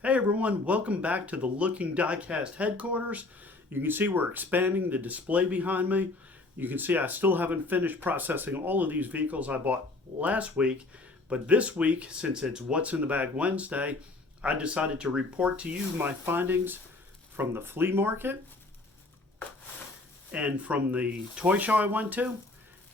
Hey everyone, welcome back to the Looking Diecast headquarters. You can see we're expanding the display behind me. You can see I still haven't finished processing all of these vehicles I bought last week, but this week, since it's What's in the Bag Wednesday, I decided to report to you my findings from the flea market and from the toy show I went to,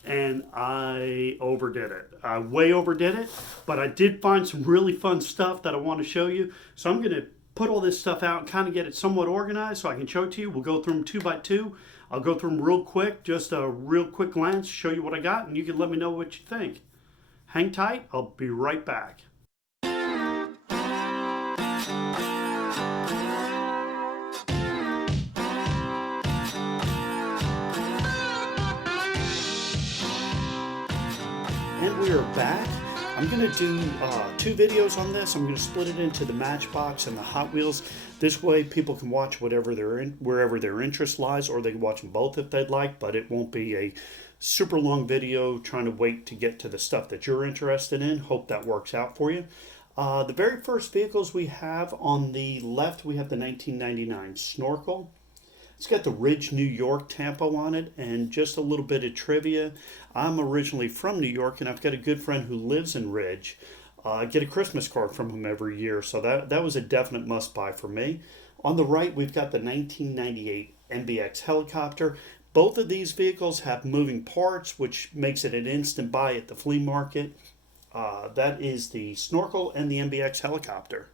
and I overdid it. I way overdid it, but I did find some really fun stuff that I want to show you. So I'm going to put all this stuff out and kind of get it somewhat organized so I can show it to you. We'll go through them two by two. I'll go through them real quick, just a real quick glance, show you what I got, and you can let me know what you think. Hang tight, I'll be right back. And we are back. I'm going to do two videos on this. I'm going to split it into the Matchbox and the Hot Wheels. This way people can watch whatever they're in, wherever their interest lies, or they can watch them both if they'd like, but it won't be a super long video trying to wait to get to the stuff that you're interested in. Hope that works out for you. The very first vehicles we have on the left, we have the 1999 Snorkel. It's got the Ridge, New York tampo on it, and just a little bit of trivia. I'm originally from New York, and I've got a good friend who lives in Ridge. I get a Christmas card from him every year, so that was a definite must-buy for me. On the right, we've got the 1998 Mbx Helicopter. Both of these vehicles have moving parts, which makes it an instant buy at the flea market. That is the Snorkel and the Mbx Helicopter.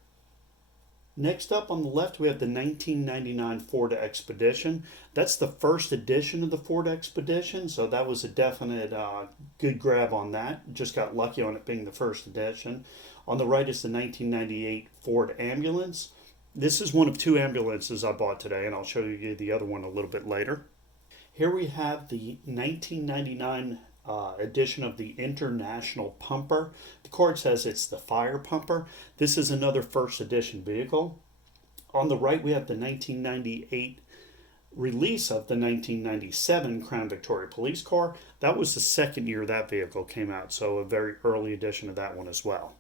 Next up on the left, we have the 1999 Ford Expedition. That's the first edition of the Ford Expedition, so that was a definite good grab on that. Just got lucky on it being the first edition. On the right is the 1998 Ford Ambulance. This is one of two ambulances I bought today, and I'll show you the other one a little bit later. Here we have the 1999 edition of the International Pumper. The card says it's the Fire Pumper. This is another first edition vehicle. On the right, we have the 1998 release of the 1997 Crown Victoria Police Car. That was the second year that vehicle came out, so a very early edition of that one as well.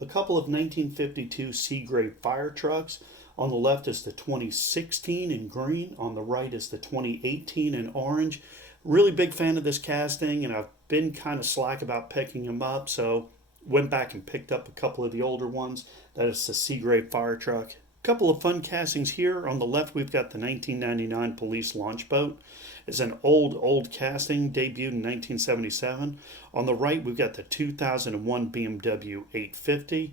A couple of 1952 Seagrave fire trucks. On the left is the 2016 in green. On the right is the 2018 in orange. Really big fan of this casting, and I've been kind of slack about picking them up, so went back and picked up a couple of the older ones. That is the Seagrave fire truck. A couple of fun castings here. On the left, we've got the 1999 Police Launch Boat. It's an old casting, debuted in 1977. On the right, we've got the 2001 BMW 850.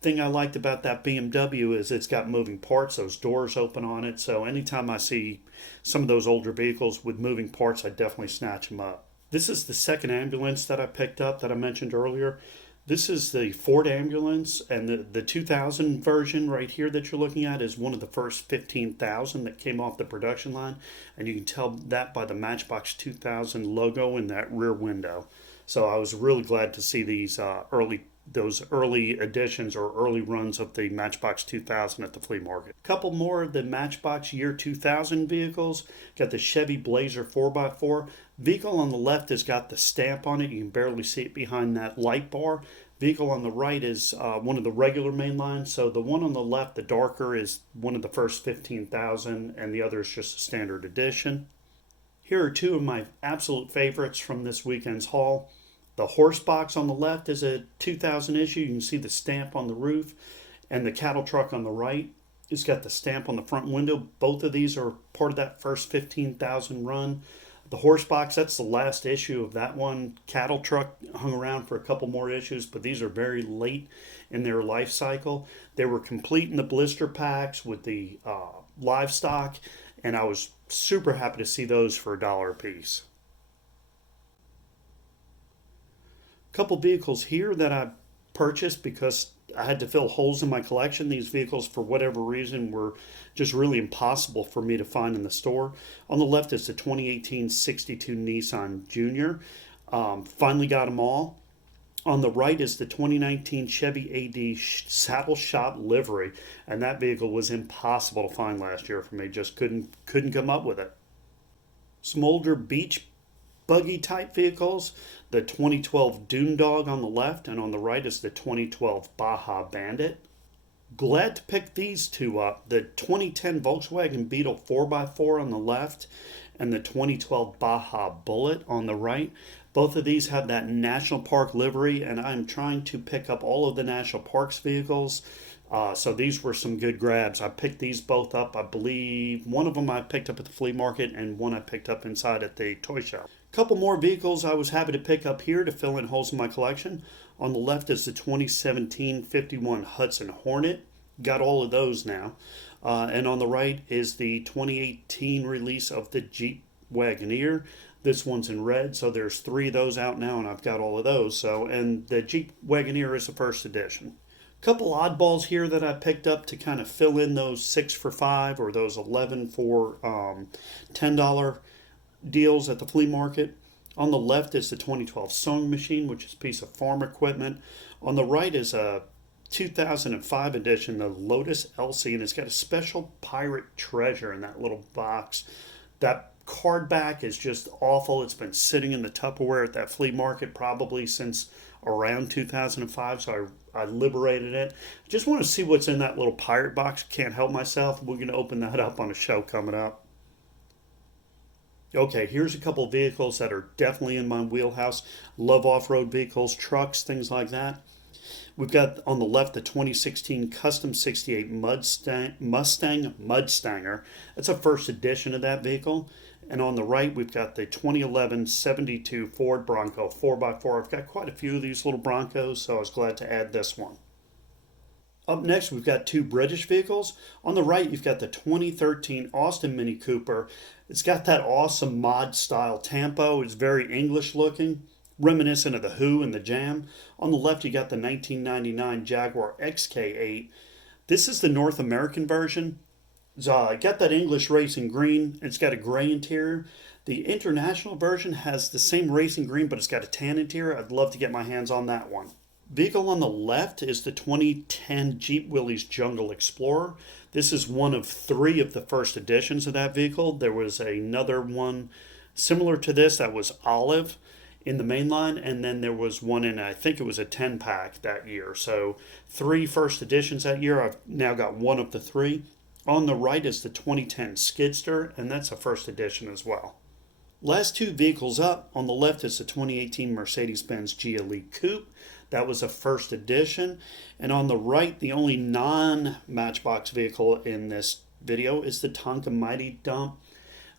Thing I liked about that BMW is it's got moving parts, those doors open on it, so anytime I see some of those older vehicles with moving parts, I definitely snatch them up. This is the second ambulance that I picked up that I mentioned earlier. This is the Ford ambulance, and the 2000 version right here that you're looking at is one of the first 15,000 that came off the production line, and you can tell that by the Matchbox 2000 logo in that rear window. So I was really glad to see these those early editions or early runs of the Matchbox 2000 at the flea market. A couple more of the Matchbox year 2000 vehicles. Got the Chevy Blazer 4x4. Vehicle on the left has got the stamp on it. You can barely see it behind that light bar. Vehicle on the right is one of the regular main lines. So the one on the left, the darker, is one of the first 15,000, and the other is just a standard edition. Here are two of my absolute favorites from this weekend's haul. The horse box on the left is a 2000 issue. You can see the stamp on the roof, and the cattle truck on the right. It's got the stamp on the front window. Both of these are part of that first 15,000 run. The horse box, that's the last issue of that one. Cattle truck hung around for a couple more issues, but these are very late in their life cycle. They were complete in the blister packs with the livestock, and I was super happy to see those for $1 a piece. Couple vehicles here that I purchased because I had to fill holes in my collection. These vehicles, for whatever reason, were just really impossible for me to find in the store. On the left is the 2018 62 Nissan Junior. Finally got them all. On the right is the 2019 Chevy AD Saddle Shop livery, and that vehicle was impossible to find last year for me. Just couldn't come up with it. Some older beach buggy type vehicles. The 2012 Dune Dog on the left, and on the right is the 2012 Baja Bandit. Glad to pick these two up. The 2010 Volkswagen Beetle 4x4 on the left and the 2012 Baja Bullet on the right. Both of these have that National Park livery, and I'm trying to pick up all of the National Parks vehicles. So these were some good grabs. I picked these both up. I believe one of them I picked up at the flea market and one I picked up inside at the toy show. A couple more vehicles I was happy to pick up here to fill in holes in my collection. On the left is the 2017 51 Hudson Hornet. Got all of those now. And on the right is the 2018 release of the Jeep Wagoneer. This one's in red, so there's 3 of those out now, and I've got all of those. So, and the Jeep Wagoneer is the first edition. Couple oddballs here that I picked up to kind of fill in those 6 for $5 or those 11 for $10 deals at the flea market. On the left is the 2012 sewing machine, which is a piece of farm equipment. On the right is a 2005 edition, the Lotus Elsie, and it's got a special pirate treasure in that little box. That card back is just awful. It's been sitting in the Tupperware at that flea market probably since around 2005, so I liberated it. Just want to see what's in that little pirate box. Can't help myself. We're going to open that up on a show coming up. Okay, here's a couple of vehicles that are definitely in my wheelhouse. Love off-road vehicles, trucks, things like that. We've got on the left the 2016 Custom 68 Mustang Mudstanger. That's a first edition of that vehicle. And on the right, we've got the 2011 72 Ford Bronco 4x4. I've got quite a few of these little Broncos, so I was glad to add this one. Up next, we've got 2 British vehicles. On the right, you've got the 2013 Austin Mini Cooper. It's got that awesome mod style tampo. It's very English looking, reminiscent of the Who and the Jam. On the left, you got the 1999 Jaguar XK8. This is the North American version. It's got that English racing green. It's got a gray interior. The international version has the same racing green, but it's got a tan interior. I'd love to get my hands on that one. Vehicle on the left is the 2010 Jeep Willys Jungle Explorer. This is one of 3 of the first editions of that vehicle. There was another one similar to this that was olive in the main line, and then there was one in, I think it was a 10-pack that year. So 3 first editions that year. I've now got one of the 3. On the right is the 2010 Skidster, and that's a first edition as well. Last 2 vehicles up. On the left is the 2018 Mercedes-Benz GLE Coupe. That was a first edition. And on the right, the only non-Matchbox vehicle in this video is the Tonka Mighty Dump.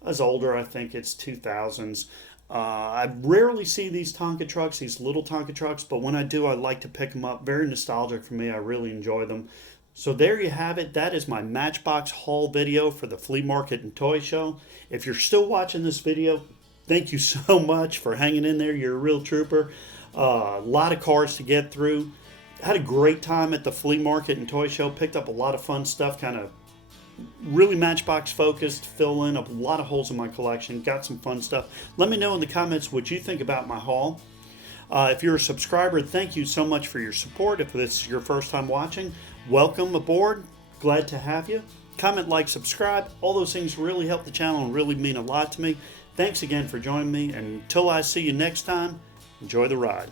It's older, I think it's 2000s. I rarely see these Tonka trucks, these little Tonka trucks, but when I do, I like to pick them up. Very nostalgic for me. I really enjoy them. So there you have it. That is my Matchbox haul video for the flea market and toy show. If you're still watching this video, thank you so much for hanging in there. You're a real trooper. A lot of cars to get through. Had a great time at the flea market and toy show. Picked up a lot of fun stuff, kind of really Matchbox focused, fill in a lot of holes in my collection. Got some fun stuff. Let me know in the comments what you think about my haul. If you're a subscriber, thank you so much for your support. If this is your first time watching, welcome aboard. Glad to have you. Comment, like, subscribe. All those things really help the channel and really mean a lot to me. Thanks again for joining me. And until I see you next time, enjoy the ride.